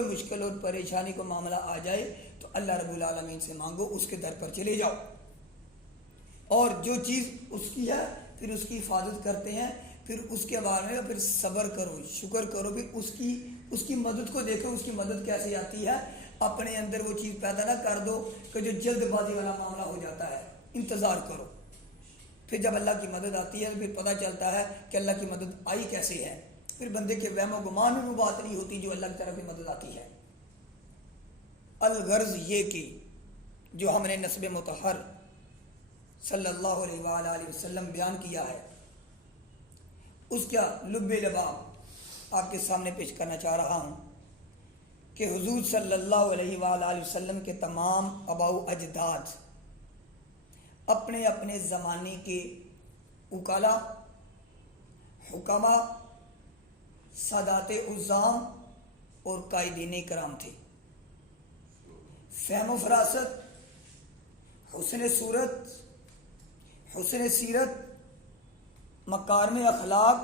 کوئی مشکل اور پریشانی کو معاملہ آ جائے تو اللہ رب العالمین سے مانگو، اس کے در پر چلے جاؤ، اور جو چیز اس کی ہے پھر اس کی حفاظت کرتے ہیں، پھر اس کے بارے میں پھر صبر کرو، شکر کرو، پھر اس کی مدد کو دیکھو، اس کی مدد کیسے آتی ہے۔ اپنے اندر وہ چیز پیدا نہ کر دو کہ جو جلد بازی والا معاملہ ہو جاتا ہے، انتظار کرو، پھر جب اللہ کی مدد آتی ہے پھر پتہ چلتا ہے کہ اللہ کی مدد آئی کیسے ہے، پھر بندے کے وہم و گمان میں وہ بات نہیں ہوتی جو اللہ کی طرف کی مدد آتی ہے۔ الغرض یہ کہ جو ہم نے نسب مطہر صلی اللہ علیہ وآلہ وسلم بیان کیا ہے، اس کا لب لباب آپ کے سامنے پیش کرنا چاہ رہا ہوں کہ حضور صلی اللہ علیہ وآلہ وسلم کے تمام آباء و اجداد اپنے اپنے زمانے کے وکلا، حکما، سادات عظام اور قائدین کرام تھے۔ فہم و فراست، حسن صورت، حسن سیرت، مکارم اخلاق،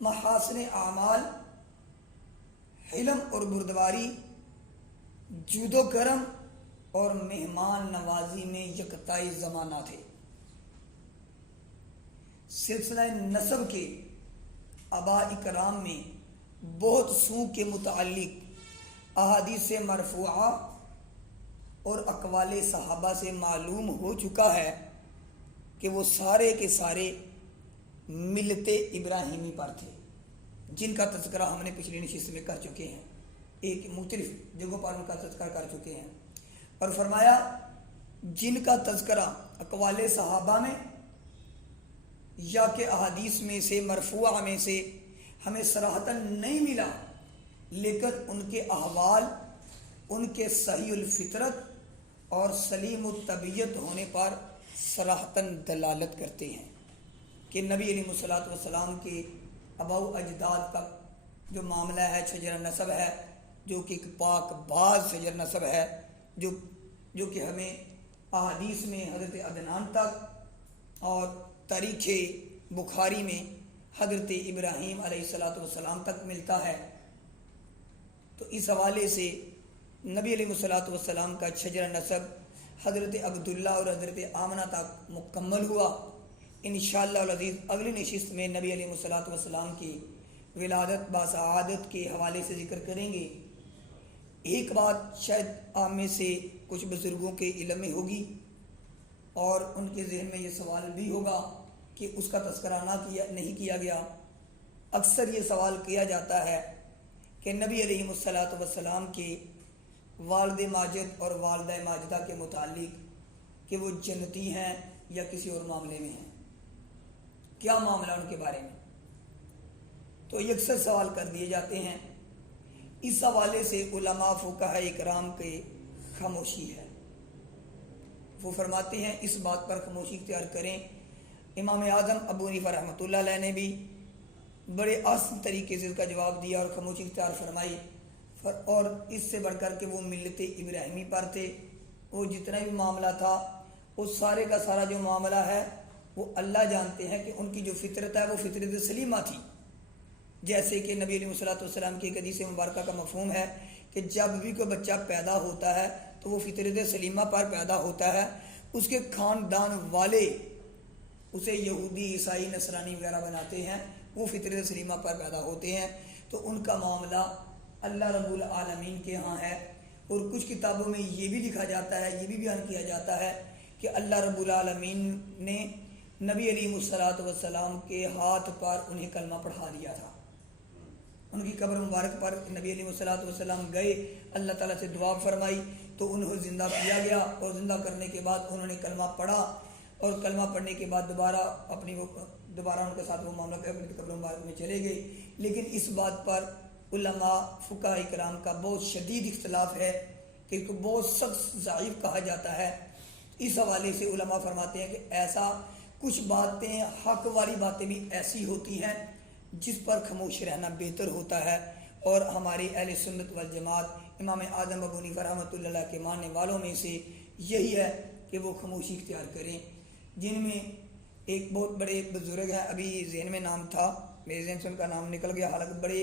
محاسن اعمال، حلم اور بردباری، جود و کرم اور مہمان نوازی میں یکتائی زمانہ تھے۔ سلسلہ نسب کے آباء کرام میں بہت سو کے متعلق احادیث مرفوعہ اور اقوال صحابہ سے معلوم ہو چکا ہے کہ وہ سارے کے سارے ملت ابراہیمی پر تھے، جن کا تذکرہ ہم نے پچھلی نشست میں کر چکے ہیں، ایک مختلف جگہوں پر ان کا تذکرہ کر چکے ہیں، اور فرمایا جن کا تذکرہ اقوال صحابہ میں یا کہ احادیث میں سے مرفوعہ میں سے ہمیں صراحتاً نہیں ملا، لیکن ان کے احوال ان کے صحیح الفطرت اور سلیم الطبیعت ہونے پر صراحتاً دلالت کرتے ہیں کہ نبی علیہ الصلوۃ والسلام کے آباء و اجداد کا جو معاملہ ہے شجر نسب ہے، جو کہ ایک پاک باز شجر نسب ہے، جو کہ ہمیں احادیث میں حضرت عدنان تک اور تاریخ بخاری میں حضرت ابراہیم علیہ الصلوۃ والسلام تک ملتا ہے۔ تو اس حوالے سے نبی علیہ الصلوۃ والسلام کا شجر نسب حضرت عبداللہ اور حضرت آمنہ تک مکمل ہوا۔ انشاءاللہ العزیز اگلی نشست میں نبی علیہ الصلوۃ والسلام کی ولادت باسعادت کے حوالے سے ذکر کریں گے۔ ایک بات شاید آپ میں سے کچھ بزرگوں کے علم میں ہوگی اور ان کے ذہن میں یہ سوال بھی ہوگا کہ اس کا تذکرہ نہیں کیا گیا۔ اکثر یہ سوال کیا جاتا ہے کہ نبی علیہ الصلوۃ والسلام کے والد ماجد اور والدہ ماجدہ کے متعلق کہ وہ جنتی ہیں یا کسی اور معاملے میں ہیں، کیا معاملہ ان کے بارے میں، تو یہ اکثر سوال کر دیے جاتے ہیں۔ اس حوالے سے علماء فقہاء اکرام کے خاموشی ہے، وہ فرماتے ہیں اس بات پر خاموشی اختیار کریں۔ امام اعظم ابو حنیفہ رحمۃ اللہ علیہ نے بھی بڑے آسان طریقے سے اس کا جواب دیا اور خاموشی اختیار فرمائی، اور اس سے بڑھ کر کے وہ ملت ابراہیمی پر تھے۔ وہ جتنا بھی معاملہ تھا وہ سارے کا سارا جو معاملہ ہے وہ اللہ جانتے ہیں کہ ان کی جو فطرت ہے وہ فطرت سلیمہ تھی۔ جیسے کہ نبی علیہ الصلوۃ والسلام کی ایک حدیث مبارکہ کا مفہوم ہے کہ جب بھی کوئی بچہ پیدا ہوتا ہے تو وہ فطرت سلیمہ پر پیدا ہوتا ہے، اس کے خاندان والے اسے یہودی، عیسائی، نصرانی وغیرہ بناتے ہیں، وہ فطرت سلیمہ پر پیدا ہوتے ہیں، تو ان کا معاملہ اللہ رب العالمین کے ہاں ہے۔ اور کچھ کتابوں میں یہ بھی لکھا جاتا ہے، یہ بھی بیان کیا جاتا ہے کہ اللہ رب العالمین نے نبی علیہ الصلوۃ والسلام کے ہاتھ پر انہیں کلمہ پڑھا دیا تھا۔ ان کی قبر مبارک پر نبی علیہ الصلوۃ والسلام گئے، اللہ تعالیٰ سے دعا فرمائی تو انہیں زندہ کیا گیا، اور زندہ کرنے کے بعد انہوں نے کلمہ پڑھا، اور کلمہ پڑھنے کے بعد دوبارہ ان کے ساتھ وہ معاملہ کر اپنی قبر مبارک میں چلے گئے۔ لیکن اس بات پر علماء فقہاء کرام کا بہت شدید اختلاف ہے کہ اس کو بہت سخت ضعیف کہا جاتا ہے۔ اس حوالے سے علماء فرماتے ہیں کہ ایسا کچھ باتیں، حق والی باتیں بھی ایسی ہوتی ہیں جس پر خاموش رہنا بہتر ہوتا ہے، اور ہماری اہل سنت والجماعت امام اعظم ابو حنیفہ رحمۃ اللہ علیہ کے ماننے والوں میں سے یہی ہے کہ وہ خاموشی اختیار کریں۔ جن میں ایک بہت بڑے بزرگ ہیں، ابھی ذہن میں نام تھا، میرے ذہن سے ان کا نام نکل گیا، حالانکہ بڑے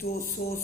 200